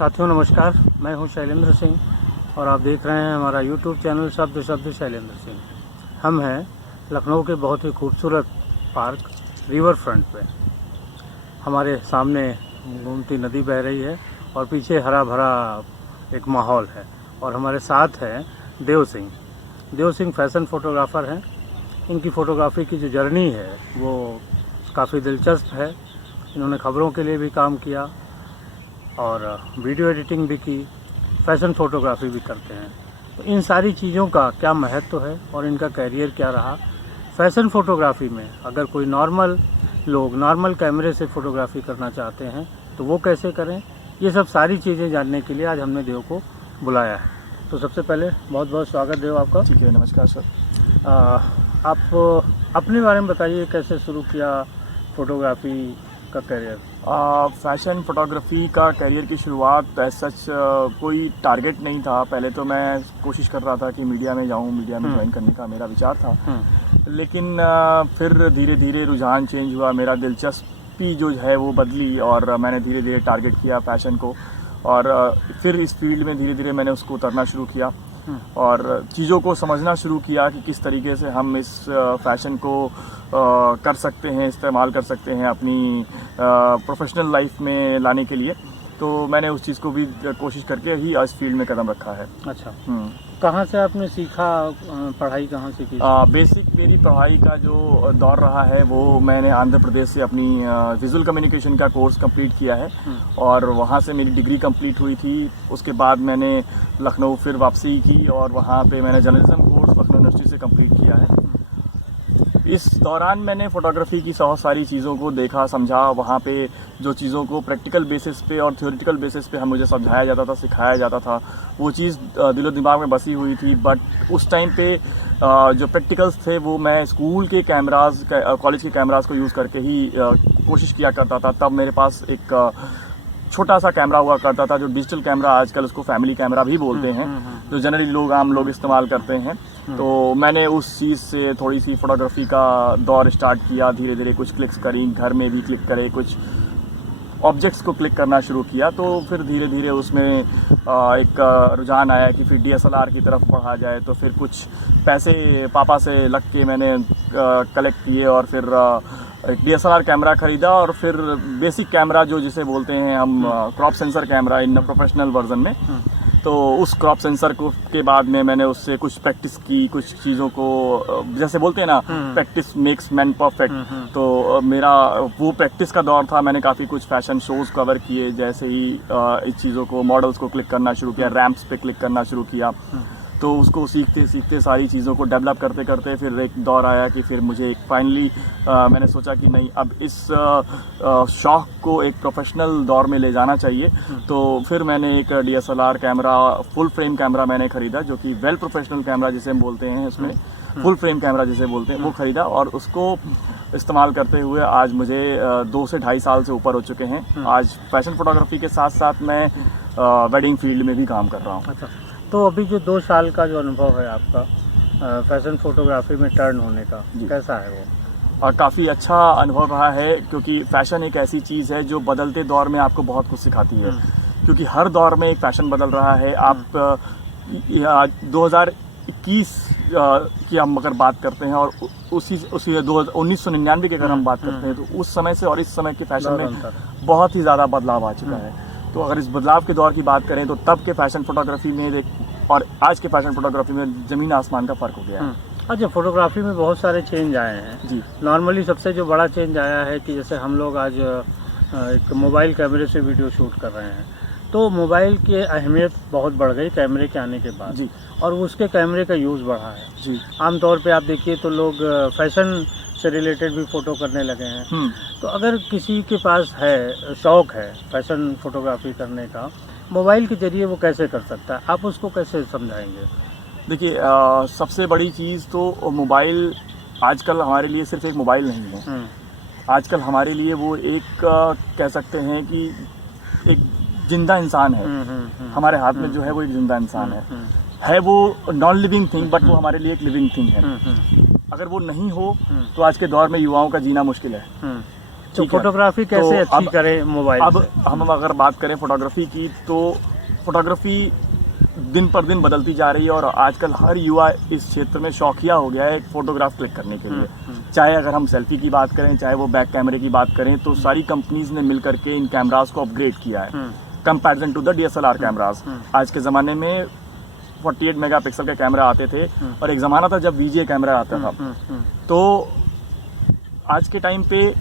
साथियों नमस्कार, मैं हूं शैलेंद्र सिंह और आप देख रहे हैं हमारा YouTube चैनल शब्द शब्द शैलेंद्र सिंह। हम हैं लखनऊ के बहुत ही खूबसूरत पार्क रिवर फ्रंट पे। हमारे सामने घूमती नदी बह रही है और पीछे हरा भरा एक माहौल है और हमारे साथ है देव सिंह फैशन फोटोग्राफ़र हैं। इनकी फ़ोटोग्राफ़ी की जो जर्नी है वो काफ़ी दिलचस्प है। इन्होंने खबरों के लिए भी काम किया और वीडियो एडिटिंग भी की, फैशन फ़ोटोग्राफ़ी भी करते हैं। तो इन सारी चीज़ों का क्या महत्व है और इनका कैरियर क्या रहा, फैशन फ़ोटोग्राफ़ी में अगर कोई नॉर्मल कैमरे से फ़ोटोग्राफ़ी करना चाहते हैं तो वो कैसे करें, ये सब सारी चीज़ें जानने के लिए आज हमने देव को बुलाया है। तो सबसे पहले बहुत बहुत स्वागत देव आपका। ठीक है, नमस्कार सर। आप अपने बारे में बताइए, कैसे शुरू किया फ़ोटोग्राफ़ी का कैरियर? फैशन फोटोग्राफी का कैरियर की शुरुआत सच कोई टारगेट नहीं था। पहले तो मैं कोशिश कर रहा था कि मीडिया में जाऊं, मीडिया में ज्वाइन करने का मेरा विचार था। लेकिन फिर धीरे धीरे रुझान चेंज हुआ, मेरा दिलचस्पी जो है वो बदली और मैंने धीरे धीरे टारगेट किया फैशन को और फिर इस फील्ड में धीरे धीरे मैंने उसको उतरना शुरू किया और चीज़ों को समझना शुरू किया कि किस तरीके से हम इस फैशन को कर सकते हैं, इस्तेमाल कर सकते हैं अपनी प्रोफेशनल लाइफ में लाने के लिए। तो मैंने उस चीज़ को भी कोशिश करके ही इस फील्ड में कदम रखा है। अच्छा, कहाँ से आपने सीखा, पढ़ाई कहाँ से की? बेसिक मेरी पढ़ाई का जो दौर रहा है वो मैंने आंध्र प्रदेश से अपनी विजुअल कम्युनिकेशन का कोर्स कंप्लीट किया है और वहाँ से मेरी डिग्री कंप्लीट हुई थी। उसके बाद मैंने लखनऊ फिर वापसी की और वहाँ पे मैंने जर्नलिज्म कोर्स लखनऊ यूनिवर्सिटी से कंप्लीट किया है। इस दौरान मैंने फ़ोटोग्राफ़ी की बहुत सारी चीज़ों को देखा, समझा। वहाँ पे जो चीज़ों को प्रैक्टिकल बेसिस पे और थ्योरेटिकल बेसिस पे मुझे समझाया जाता था, सिखाया जाता था, वो चीज़ दिलो दिमाग में बसी हुई थी। बट उस टाइम पे जो प्रैक्टिकल्स थे वो मैं स्कूल के कैमराज, कॉलेज के कैमराज को यूज़ करके ही कोशिश किया करता था। तब मेरे पास एक छोटा सा कैमरा हुआ करता था, जो डिजिटल कैमरा, आजकल उसको फैमिली कैमरा भी बोलते हैं, जो जनरली आम लोग इस्तेमाल करते हैं। तो मैंने उस चीज़ से थोड़ी सी फोटोग्राफी का दौर स्टार्ट किया। धीरे धीरे कुछ क्लिक्स करी, घर में भी क्लिक करे, कुछ ऑब्जेक्ट्स को क्लिक करना शुरू किया। तो फिर धीरे धीरे उसमें एक रुझान आया कि फिर DSLR की तरफ बढ़ा जाए। तो फिर कुछ पैसे पापा से लग के मैंने कलेक्ट किए और फिर एक DSLR कैमरा ख़रीदा और फिर बेसिक कैमरा जो जिसे बोलते हैं हम crop sensor camera in professional version में। तो उस क्रॉप सेंसर को के बाद में मैंने उससे कुछ प्रैक्टिस की, कुछ चीज़ों को जैसे बोलते हैं ना, प्रैक्टिस मेक्स मैन परफेक्ट। तो मेरा वो प्रैक्टिस का दौर था। मैंने काफ़ी कुछ फैशन शोज़ कवर किए, जैसे ही इस चीज़ों को, मॉडल्स को क्लिक करना शुरू किया, रैंप्स पे क्लिक करना शुरू किया। तो उसको सीखते सीखते सारी चीज़ों को डेवलप करते करते फिर एक दौर आया कि फिर मुझे फाइनली मैंने सोचा कि नहीं, अब इस शौक़ को एक प्रोफेशनल दौर में ले जाना चाहिए। तो फिर मैंने एक DSLR camera, full frame camera मैंने ख़रीदा, जो कि वेल प्रोफेशनल कैमरा जिसे हम बोलते हैं, उसमें फुल फ्रेम कैमरा जिसे बोलते हैं, वो ख़रीदा और उसको इस्तेमाल करते हुए आज मुझे 2 से ढाई साल से ऊपर हो चुके हैं। आज फैशन फोटोग्राफी के साथ साथ मैं वेडिंग फील्ड में भी काम कर रहा हूँ। अच्छा, तो अभी जो 2 साल का जो अनुभव है आपका फैशन फोटोग्राफी में टर्न होने का, कैसा है वो? और काफ़ी अच्छा अनुभव रहा है, क्योंकि फ़ैशन एक ऐसी चीज़ है जो बदलते दौर में आपको बहुत कुछ सिखाती है। क्योंकि हर दौर में एक फ़ैशन बदल रहा है। आप 2021 की हम अगर बात करते हैं और उसी 1999 की अगर हम बात करते हैं, तो उस समय से और इस समय के फ़ैशन में बहुत ही ज़्यादा बदलाव आ चुका है। तो अगर इस बदलाव के दौर की बात करें तो तब के फैशन फोटोग्राफी में और आज के फैशन फोटोग्राफी में ज़मीन आसमान का फ़र्क हो गया है। अच्छा, फोटोग्राफी में बहुत सारे चेंज आए हैं जी। नॉर्मली सबसे जो बड़ा चेंज आया है कि जैसे हम लोग आज एक मोबाइल कैमरे से वीडियो शूट कर रहे हैं, तो मोबाइल की अहमियत बहुत बढ़ गई कैमरे के आने के बाद। जी। और उसके कैमरे का यूज़ बढ़ा है। जी। आमतौर पे आप देखिए तो लोग फैशन से रिलेटेड भी फ़ोटो करने लगे हैं। तो अगर किसी के पास है, शौक़ है फैशन फोटोग्राफी करने का, मोबाइल के ज़रिए वो कैसे कर सकता है, आप उसको कैसे समझाएंगे? देखिए, सबसे बड़ी चीज़ तो मोबाइल आजकल हमारे लिए सिर्फ एक मोबाइल नहीं है। आजकल हमारे लिए वो एक कह सकते हैं कि एक जिंदा इंसान है। हमारे हाथ में जो है वो एक जिंदा इंसान है वो नॉन लिविंग थिंग, बट वो हमारे लिए एक लिविंग थिंग है। अगर वो नहीं हो तो आज के दौर में युवाओं का जीना मुश्किल है। तो ठीक है। फोटोग्राफी कैसे तो अच्छी अब- करें मोबाइल अब से? हम अगर बात करें फोटोग्राफी की, तो फोटोग्राफी दिन पर दिन बदलती जा रही है और आजकल हर युवा इस क्षेत्र में शौकिया हो गया है फोटोग्राफ क्लिक करने के लिए। चाहे अगर हम सेल्फी की बात करें, चाहे वो बैक कैमरे की बात करें, तो सारी कंपनीज ने मिल करके इन कैमरास को अपग्रेड किया है comparison to the DSLR cameras. आज के ज़माने में 48 मेगापिक्सल के कैमरा आते थे और एक ज़माना था जब VGA कैमरा आता था। तो आज के टाइम पे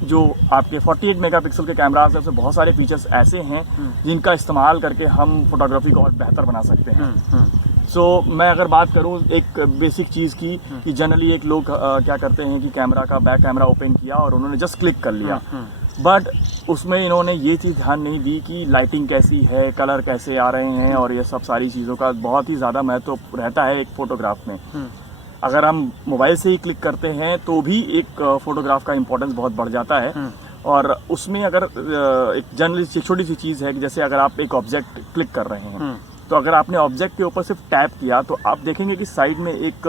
जो आपके 48 मेगापिक्सल के कैमरास है, उसमें बहुत सारे फीचर्स ऐसे हैं जिनका इस्तेमाल करके हम फोटोग्राफी को और बेहतर बना सकते हैं। सो मैं अगर बात करूं एक बेसिक चीज़ की, कि जनरली एक लोग क्या करते हैं कि कैमरा का बैक कैमरा ओपन किया और उन्होंने जस्ट क्लिक कर लिया, बट उसमें इन्होंने ये चीज़ ध्यान नहीं दी कि लाइटिंग कैसी है, कलर कैसे आ रहे हैं, और ये सब सारी चीज़ों का बहुत ही ज़्यादा महत्व रहता है एक फ़ोटोग्राफ में। अगर हम मोबाइल से ही क्लिक करते हैं तो भी एक फ़ोटोग्राफ का इम्पोर्टेंस बहुत बढ़ जाता है। और उसमें अगर एक जनरली छोटी सी चीज़ है कि जैसे अगर आप एक ऑब्जेक्ट क्लिक कर रहे हैं, तो अगर आपने ऑब्जेक्ट के ऊपर सिर्फ टैप किया तो आप देखेंगे कि साइड में एक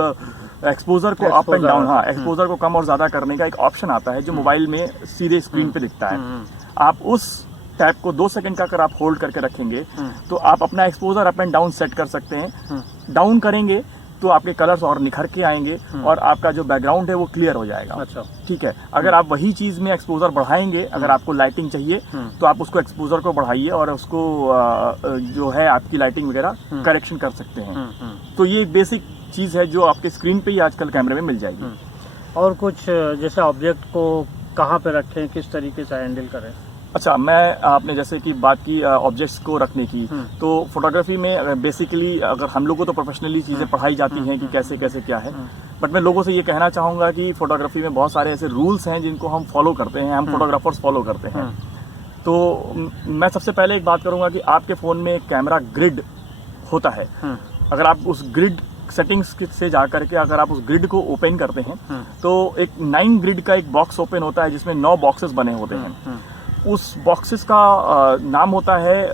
एक्सपोजर को अप एंड डाउन, हाँ, एक्सपोजर को कम और ज़्यादा करने का एक ऑप्शन आता है जो मोबाइल में सीधे स्क्रीन पे दिखता है। आप उस टैप को 2 सेकंड का अगर आप होल्ड करके रखेंगे तो आप अपना exposure up and down set कर सकते हैं। डाउन करेंगे तो आपके कलर्स और निखर के आएंगे और आपका जो बैकग्राउंड है वो क्लियर हो जाएगा। अच्छा, ठीक है। अगर आप वही चीज में एक्सपोजर बढ़ाएंगे, अगर आपको लाइटिंग चाहिए तो आप उसको एक्सपोजर को बढ़ाइए और उसको जो है आपकी लाइटिंग वगैरह करेक्शन कर सकते हैं। तो ये एक बेसिक चीज है जो आपके स्क्रीन पे ही आजकल कैमरे में मिल जाएगी। और कुछ जैसे ऑब्जेक्ट को कहाँ पे रखें, किस तरीके से हैंडल करें? अच्छा, मैं आपने जैसे कि बात की ऑब्जेक्ट्स को रखने की, तो फोटोग्राफी में बेसिकली अगर हम लोग को तो प्रोफेशनली चीज़ें पढ़ाई जाती हैं कि कैसे कैसे क्या है, बट मैं लोगों से ये कहना चाहूँगा कि फोटोग्राफी में बहुत सारे ऐसे रूल्स हैं जिनको हम फॉलो करते हैं, हम फोटोग्राफर्स फॉलो करते हैं। तो मैं सबसे पहले एक बात करूँगा कि आपके फ़ोन में एक कैमरा ग्रिड होता है। अगर आप उस ग्रिड सेटिंग्स से जा करके अगर आप उस ग्रिड को ओपन करते हैं तो एक 9 ग्रिड का एक बॉक्स ओपन होता है जिसमें 9 बॉक्सेस बने होते हैं। उस बॉक्सेस का नाम होता है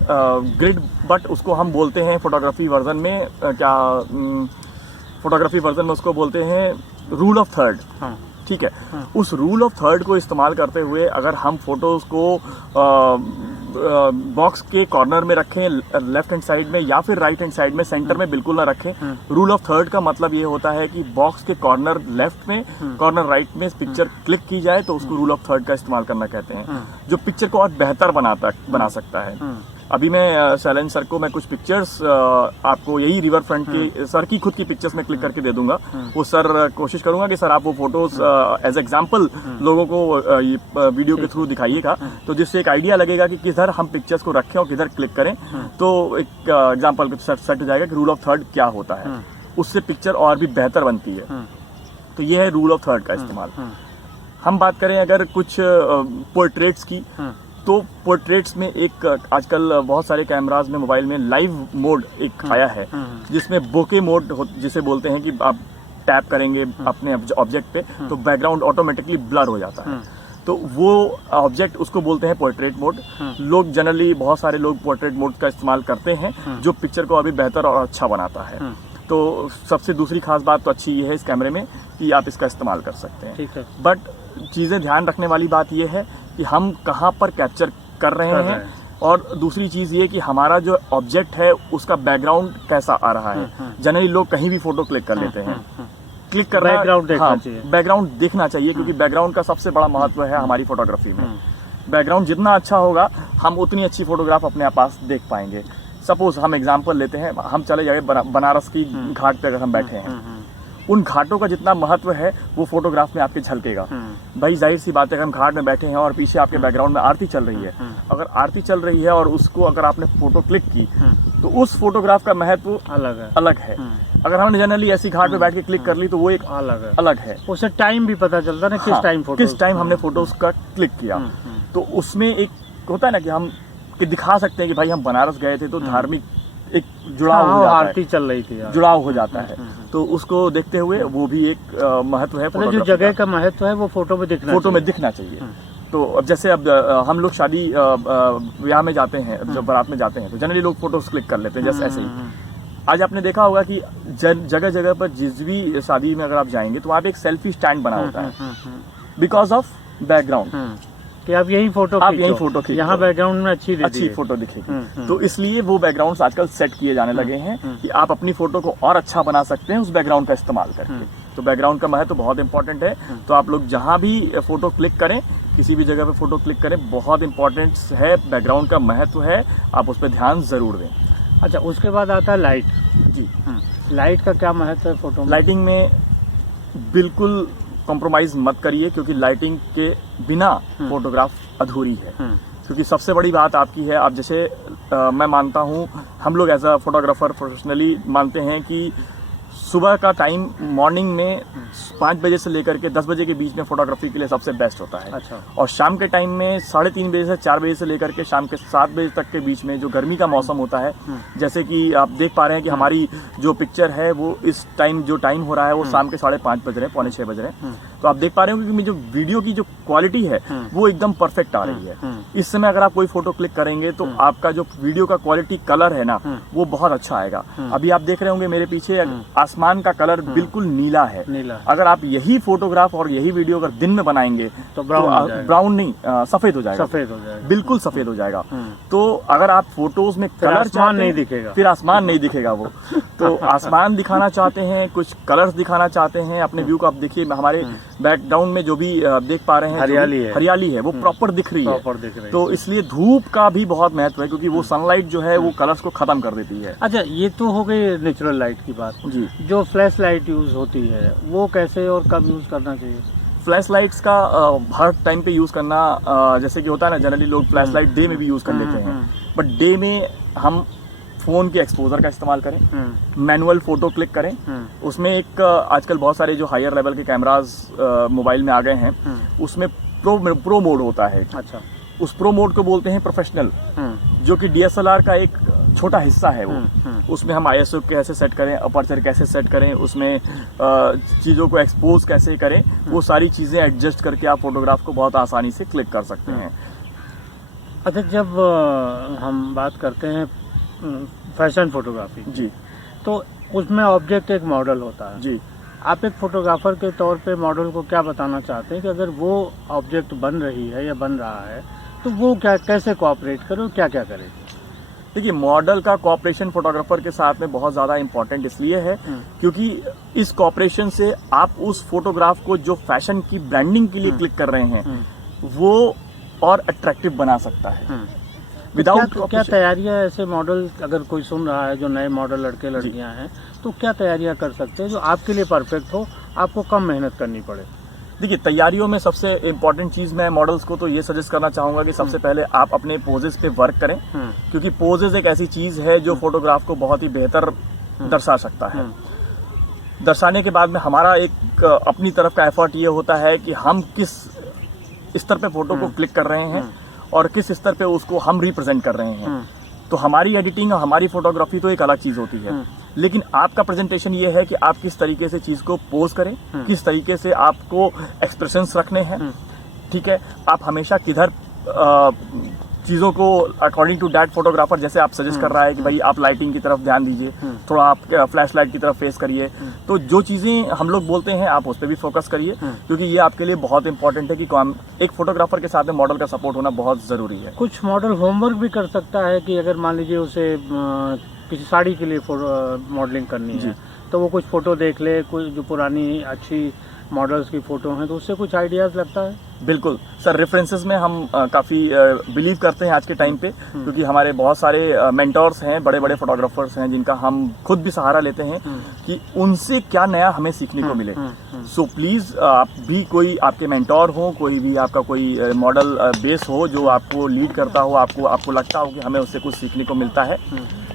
ग्रिड, बट उसको हम बोलते हैं फोटोग्राफी वर्जन में फोटोग्राफी वर्जन में उसको बोलते हैं रूल ऑफ थर्ड। ठीक है। उस रूल ऑफ थर्ड को इस्तेमाल करते हुए अगर हम फोटोज को बॉक्स के कॉर्नर में रखें, लेफ्ट हैंड साइड में या फिर राइट हैंड साइड में, सेंटर में बिल्कुल ना रखें। रूल ऑफ थर्ड का मतलब ये होता है कि बॉक्स के कॉर्नर लेफ्ट में, कॉर्नर राइट में पिक्चर क्लिक की जाए तो उसको रूल ऑफ थर्ड का इस्तेमाल करना कहते हैं, जो पिक्चर को और बेहतर बना सकता है। अभी मैं शैलेंद्र सर को मैं कुछ पिक्चर्स आपको यही रिवर फ्रंट की सर की खुद की पिक्चर्स में क्लिक करके दे दूंगा। वो सर कोशिश करूंगा कि सर आप वो फोटोज एज एग्जांपल लोगों को ये वीडियो के थ्रू दिखाइएगा, तो जिससे एक आइडिया लगेगा कि किधर हम पिक्चर्स को रखें और किधर क्लिक करें, तो एक एग्जांपल सेट हो जाएगा कि रूल ऑफ थर्ड क्या होता है। उससे पिक्चर और भी बेहतर बनती है। तो ये है रूल ऑफ थर्ड का इस्तेमाल। हम बात करें अगर कुछ पोर्ट्रेट्स की, तो पोर्ट्रेट्स में एक आजकल बहुत सारे कैमराज में मोबाइल में लाइव मोड एक आया है जिसमें बोके मोड जिसे बोलते हैं कि आप टैप करेंगे अपने ऑब्जेक्ट पे तो बैकग्राउंड ऑटोमेटिकली ब्लर हो जाता है। तो वो ऑब्जेक्ट उसको बोलते हैं पोर्ट्रेट मोड। लोग जनरली बहुत सारे लोग पोर्ट्रेट मोड का इस्तेमाल करते हैं जो पिक्चर को अभी बेहतर और अच्छा बनाता है। तो सबसे दूसरी खास बात तो अच्छी ये है इस कैमरे में कि आप इसका इस्तेमाल कर सकते हैं। ठीक है। बट चीज़ें ध्यान रखने वाली बात ये है कि हम कहाँ पर कैप्चर कर रहे हैं और दूसरी चीज़ ये कि हमारा जो ऑब्जेक्ट है उसका बैकग्राउंड कैसा आ रहा है। जनरली लोग कहीं भी फोटो क्लिक कर लेते हैं, क्लिक करना, बैकग्राउंड देखना चाहिए। बैकग्राउंड देखना चाहिए क्योंकि बैकग्राउंड का सबसे बड़ा महत्व है हमारी फोटोग्राफी में। बैकग्राउंड जितना अच्छा होगा हम उतनी अच्छी फोटोग्राफ अपने पास देख पाएंगे। सपोज हम एग्जांपल लेते हैं, हम चले जाए बनारस की घाट पे अगर हम बैठे हैं, उन घाटों का जितना महत्व है वो फोटोग्राफ में आपके झलकेगा। भाई जाहिर सी बात है, हम घाट में बैठे हैं और पीछे आपके बैकग्राउंड में आरती चल रही है। अगर आरती चल रही है और उसको अगर आपने फोटो क्लिक की तो उस फोटोग्राफ का महत्व अलग है। अगर हमने जनरली ऐसी घाट पे बैठ के क्लिक कर ली तो वो एक अलग है। उससे टाइम भी पता चलता है ना, किस टाइम हमने फोटोज का क्लिक किया। तो उसमें एक होता है ना कि हम दिखा सकते हैं कि भाई हम बनारस गए थे तो धार्मिक एक जुड़ाव हो जाता है, आरती चल रही थी, जुड़ाव हो जाता है। तो उसको देखते हुए वो भी एक महत्व है। जो जगह का महत्व है वो फोटो में दिखना चाहिए। तो अब जैसे अब हम लोग शादी ब्याह में जाते हैं, जब बारात में जाते हैं तो जनरली लोग फोटोज क्लिक कर लेते हैं जैसे ऐसे ही। आज आपने देखा होगा कि जगह जगह पर जिस भी शादी में अगर आप जाएंगे तो वहाँ पे एक सेल्फी स्टैंड बना होता है बिकॉज ऑफ बैकग्राउंड। कि आप यही फोटो आप यही फोटो खींचो, यहाँ बैकग्राउंड में अच्छी फोटो दिखेगी। तो इसलिए वो बैकग्राउंड्स आजकल सेट किए जाने लगे हैं कि आप अपनी फोटो को और अच्छा बना सकते हैं उस बैकग्राउंड का इस्तेमाल करके। तो बैकग्राउंड का महत्व बहुत इंपॉर्टेंट है। तो आप लोग जहाँ भी फोटो क्लिक करें, किसी भी जगह पे फोटो क्लिक करें, बहुत इंपॉर्टेंट है, बैकग्राउंड का महत्व है, आप उस पर ध्यान जरूर दें। अच्छा, उसके बाद आता है लाइट। जी, लाइट का क्या महत्व है फोटो में? लाइटिंग में बिल्कुल कॉम्प्रोमाइज मत करिए, क्योंकि लाइटिंग के बिना फोटोग्राफ अधूरी है। क्योंकि सबसे बड़ी बात आपकी है, आप जैसे मैं मानता हूँ, हम लोग एज अ फोटोग्राफर प्रोफेशनली मानते हैं कि सुबह का टाइम मॉर्निंग में 5 बजे से लेकर के 10 बजे के बीच में फोटोग्राफी के लिए सबसे बेस्ट होता है। अच्छा। और शाम के टाइम में 3:30 बजे से 4 बजे से लेकर के शाम के 7 बजे तक के बीच में जो गर्मी का मौसम होता है, जैसे कि आप देख पा रहे हैं कि हमारी जो पिक्चर है वो इस टाइम जो टाइम हो रहा है वो शाम के 5:30 बज रहे हैं, 5:45 बज रहे हैं। तो आप देख पा रहे हो कि जो वीडियो की जो क्वालिटी है वो एकदम परफेक्ट आ रही है। इस समय अगर आप कोई फोटो क्लिक करेंगे तो आपका जो वीडियो का क्वालिटी कलर है ना, वो बहुत अच्छा आएगा। अभी आप देख रहे होंगे मेरे पीछे आसमान का कलर बिल्कुल नीला है। अगर आप यही फोटोग्राफ और यही वीडियो अगर दिन में बनाएंगे तो ब्राउन नहीं, सफेद हो जाएगा, बिल्कुल सफेद हो जाएगा। तो अगर आप फोटोज में कलर आसमान नहीं दिखेगा, फिर आसमान नहीं दिखेगा वो। तो आसमान दिखाना चाहते हैं, कुछ कलर्स दिखाना चाहते हैं अपने व्यू को, आप देखिए हमारे बैकग्राउंड में जो भी देख पा रहे हैं हरियाली है वो प्रॉपर दिख रही है। तो इसलिए धूप का भी बहुत महत्व है, क्योंकि वो सनलाइट जो है वो कलर्स को खत्म कर देती है। अच्छा, ये तो हो गई नेचुरल लाइट की बात जी। जो फ्लैश लाइट यूज होती है वो कैसे और कब यूज करना चाहिए? फ्लैश लाइट्स का हर टाइम पे यूज करना, जैसे कि होता है ना, जनरली लोग फ्लैश लाइट डे में भी यूज कर लेते हैं, बट डे में हम फोन के एक्सपोजर का इस्तेमाल करें, मैनुअल फोटो क्लिक करें। उसमें एक आजकल बहुत सारे जो हायर लेवल के कैमराज मोबाइल में आ गए हैं, उसमें प्रो मोड होता है। अच्छा। उस प्रो मोड को बोलते हैं प्रोफेशनल, जो कि DSLR का एक छोटा हिस्सा है वो। उसमें हम ISO कैसे सेट करें, अपर्चर कैसे सेट करें, उसमें चीज़ों को एक्सपोज कैसे करें, वो सारी चीज़ें एडजस्ट करके आप फोटोग्राफ को बहुत आसानी से क्लिक कर सकते हैं। अच्छा, जब हम बात करते हैं फैशन फोटोग्राफी जी, तो उसमें ऑब्जेक्ट एक मॉडल होता है जी। आप एक फोटोग्राफर के तौर पे मॉडल को क्या बताना चाहते हैं कि अगर वो ऑब्जेक्ट बन रही है या बन रहा है तो वो क्या, कैसे कोऑपरेट करे और क्या क्या करे? देखिए, मॉडल का कोऑपरेशन फोटोग्राफर के साथ में बहुत ज़्यादा इंपॉर्टेंट इसलिए है क्योंकि इस कोऑपरेशन से आप उस फोटोग्राफ को जो फैशन की ब्रांडिंग के लिए क्लिक कर रहे हैं वो और अट्रैक्टिव बना सकता है। विदाउट क्या तैयारियां ऐसे मॉडल, अगर कोई सुन रहा है जो नए मॉडल लड़के लड़कियां हैं, तो क्या तैयारियां कर सकते हैं जो आपके लिए परफेक्ट हो, आपको कम मेहनत करनी पड़े? देखिए, तैयारियों में सबसे इम्पोर्टेंट चीज़ मैं मॉडल्स को तो ये सजेस्ट करना चाहूँगा कि सबसे पहले आप अपने पोजेस पे वर्क करें, क्योंकि पोजेस एक ऐसी चीज़ है जो फोटोग्राफ को बहुत ही बेहतर दर्शा सकता है। दर्शाने के बाद में हमारा एक अपनी तरफ का एफर्ट ये होता है कि हम किस स्तर पे फोटो को क्लिक कर रहे हैं और किस स्तर पे उसको हम रिप्रेजेंट कर रहे हैं। तो हमारी एडिटिंग और हमारी फोटोग्राफी तो एक अलग चीज़ होती है, लेकिन आपका प्रेजेंटेशन ये है कि आप किस तरीके से चीज़ को पोज करें, किस तरीके से आपको एक्सप्रेशंस रखने हैं। ठीक है, आप हमेशा किधर चीज़ों को अकॉर्डिंग टू दैट फोटोग्राफर, जैसे आप सजेस्ट कर रहा है कि भाई आप लाइटिंग की तरफ ध्यान दीजिए, थोड़ा आप फ्लैश लाइट की तरफ फेस करिए, तो जो चीज़ें हम लोग बोलते हैं आप उस पर भी फोकस करिए, क्योंकि ये आपके लिए बहुत इंपॉर्टेंट है कि एक फोटोग्राफर के साथ में मॉडल का सपोर्ट होना बहुत ज़रूरी है। कुछ मॉडल होमवर्क भी कर सकता है कि अगर मान लीजिए उसे किसी साड़ी के लिए मॉडलिंग करनी है तो वो कुछ फ़ोटो देख ले, कुछ जो पुरानी अच्छी मॉडल्स की फ़ोटो हैं, तो उससे कुछ आइडियाज़ लगता है? बिल्कुल सर, रेफरेंसेस में हम काफ़ी बिलीव करते हैं आज के टाइम पे, क्योंकि हमारे बहुत सारे मेंटोर्स हैं, बड़े बड़े फोटोग्राफर्स हैं जिनका हम खुद भी सहारा लेते हैं कि उनसे क्या नया हमें सीखने को मिले। सो प्लीज़ आप भी कोई आपके मेंटोर हो, कोई भी आपका कोई मॉडल बेस हो जो आपको लीड करता हो, आपको लगता हो कि हमें उससे कुछ सीखने को मिलता है,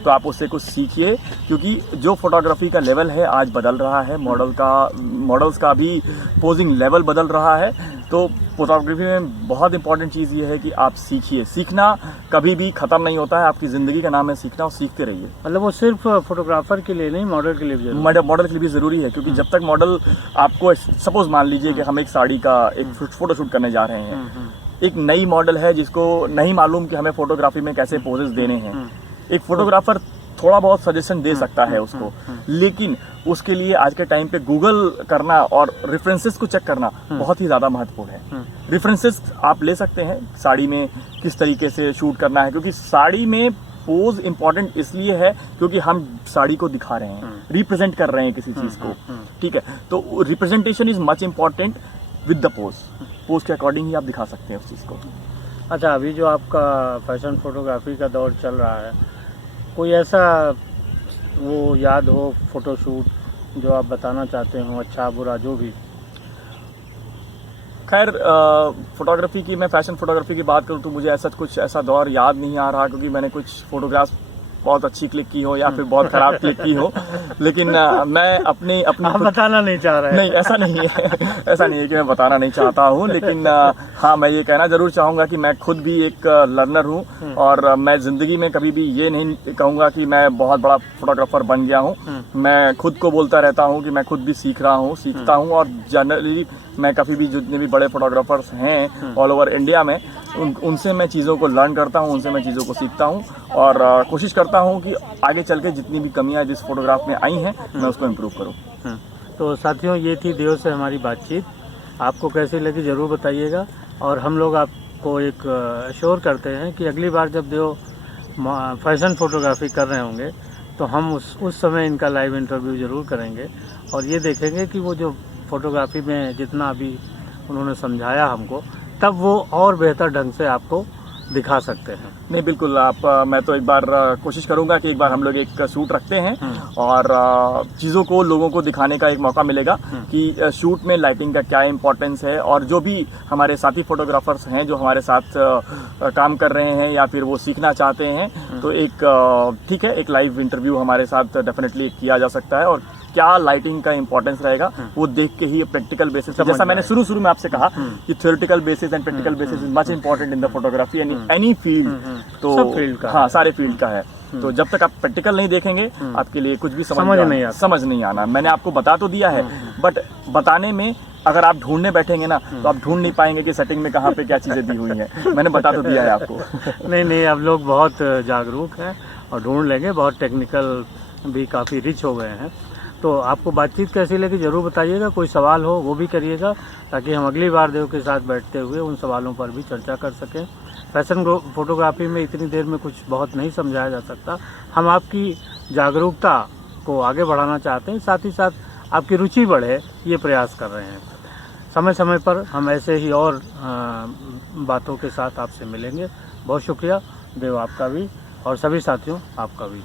तो आप उससे कुछ सीखिए, क्योंकि जो फोटोग्राफी का लेवल है आज बदल रहा है, मॉडल्स का भी पोजिंग लेवल बदल रहा है। तो फोटोग्राफी में बहुत इंपॉर्टेंट चीज़ ये है कि आप सीखिए। सीखना कभी भी ख़त्म नहीं होता है, आपकी ज़िंदगी का नाम है सीखना, और सीखते रहिए। मतलब वो सिर्फ फोटोग्राफर के लिए नहीं, मॉडल के लिए भी मॉडल के लिए भी ज़रूरी है, क्योंकि जब तक मॉडल आपको, सपोज मान लीजिए कि हम एक साड़ी का एक फ़ोटोशूट करने जा रहे हैं, एक नई मॉडल है जिसको नहीं मालूम कि हमें फोटोग्राफी में कैसे पोजेस देने हैं। एक फोटोग्राफर थोड़ा बहुत सजेशन दे सकता है उसको, लेकिन उसके लिए आज के टाइम पे गूगल करना और रेफरेंसेस को चेक करना बहुत ही ज़्यादा महत्वपूर्ण है। रेफरेंसेस आप ले सकते हैं साड़ी में किस तरीके से शूट करना है, क्योंकि साड़ी में पोज इंपॉर्टेंट इसलिए है क्योंकि हम साड़ी को दिखा रहे हैं, रिप्रेजेंट कर रहे हैं किसी चीज़ को, ठीक है। तो representation is much important with the pose के अकॉर्डिंग ही आप दिखा सकते हैं उस चीज़ को। अच्छा, अभी जो आपका फैशन फोटोग्राफी का दौर चल रहा है, कोई ऐसा वो याद हो फोटोशूट जो आप बताना चाहते हो, अच्छा बुरा जो भी? खैर फोटोग्राफी की, मैं फैशन फोटोग्राफी की बात करूँ तो मुझे ऐसा दौर याद नहीं आ रहा, क्योंकि मैंने कुछ फोटोग्राफ्स बहुत अच्छी क्लिक की हो या फिर बहुत खराब क्लिक की हो, लेकिन मैं अपनी आप बताना नहीं चाह रहे हैं? नहीं, ऐसा नहीं है ऐसा नहीं है कि मैं बताना नहीं चाहता हूँ, लेकिन हाँ, मैं ये कहना जरूर चाहूँगा कि मैं खुद भी एक लर्नर हूँ और मैं ज़िंदगी में कभी भी ये नहीं कहूँगा कि मैं बहुत बड़ा फोटोग्राफर बन गया हूँ। मैं खुद को बोलता रहता हूँ कि मैं खुद भी सीख रहा हूँ, सीखता हूँ, और जनरली मैं कभी भी जितने भी बड़े फोटोग्राफर्स हैं ऑल ओवर इंडिया में, उनसे मैं चीज़ों को लर्न करता हूँ, उनसे मैं चीज़ों को सीखता हूँ और कोशिश करता हूँ कि आगे चल के जितनी भी कमियाँ जिस फोटोग्राफ में आई हैं मैं उसको इम्प्रूव करूँ। तो साथियों, ये थी देव से हमारी बातचीत। आपको कैसी लगी ज़रूर बताइएगा, और हम लोग आपको एक अश्योर करते हैं कि अगली बार जब देव फैशन फोटोग्राफी कर रहे होंगे तो हम उस समय इनका लाइव इंटरव्यू ज़रूर करेंगे और ये देखेंगे कि वो जो फोटोग्राफी में जितना अभी उन्होंने समझाया हमको, तब वो और बेहतर ढंग से आपको दिखा सकते हैं। नहीं, बिल्कुल। मैं तो एक बार कोशिश करूंगा कि एक बार हम लोग एक शूट रखते हैं और चीज़ों को लोगों को दिखाने का एक मौका मिलेगा कि शूट में लाइटिंग का क्या इंपॉर्टेंस है, और जो भी हमारे साथी फोटोग्राफर्स हैं जो हमारे साथ काम कर रहे हैं या फिर वो सीखना चाहते हैं, तो एक ठीक है, एक लाइव इंटरव्यू हमारे साथ डेफिनेटली किया जा सकता है, और क्या लाइटिंग का इंपॉर्टेंस रहेगा वो देख के ही प्रैक्टिकल बेसिस, जैसा मैंने शुरू में आपसे कहा कि theoretical basis and practical basis is much important in the photography and any field. तो सब फील्ड का, हाँ, सारे फील्ड का है। तो जब तक आप प्रैक्टिकल नहीं देखेंगे आपके लिए कुछ भी समझ नहीं आना। मैंने आपको बता तो दिया है, बट बताने में अगर आप ढूंढने बैठेंगे ना तो आप ढूंढ नहीं पाएंगे कि सेटिंग में कहाँ पे क्या चीजें दी हुई हैं। मैंने बता तो दिया है आपको। नहीं, अब लोग बहुत जागरूक हैं और ढूंढ लेंगे, बहुत टेक्निकल भी काफ़ी रिच हो गए हैं। तो आपको बातचीत कैसी लगी ज़रूर बताइएगा, कोई सवाल हो वो भी करिएगा, ताकि हम अगली बार देव के साथ बैठते हुए उन सवालों पर भी चर्चा कर सकें। फैशन फोटोग्राफी में इतनी देर में कुछ बहुत नहीं समझाया जा सकता। हम आपकी जागरूकता को आगे बढ़ाना चाहते हैं, साथ ही साथ आपकी रुचि बढ़े, ये प्रयास कर रहे हैं। समय समय पर हम ऐसे ही और बातों के साथ आपसे मिलेंगे। बहुत शुक्रिया देव आपका भी, और सभी साथियों आपका भी।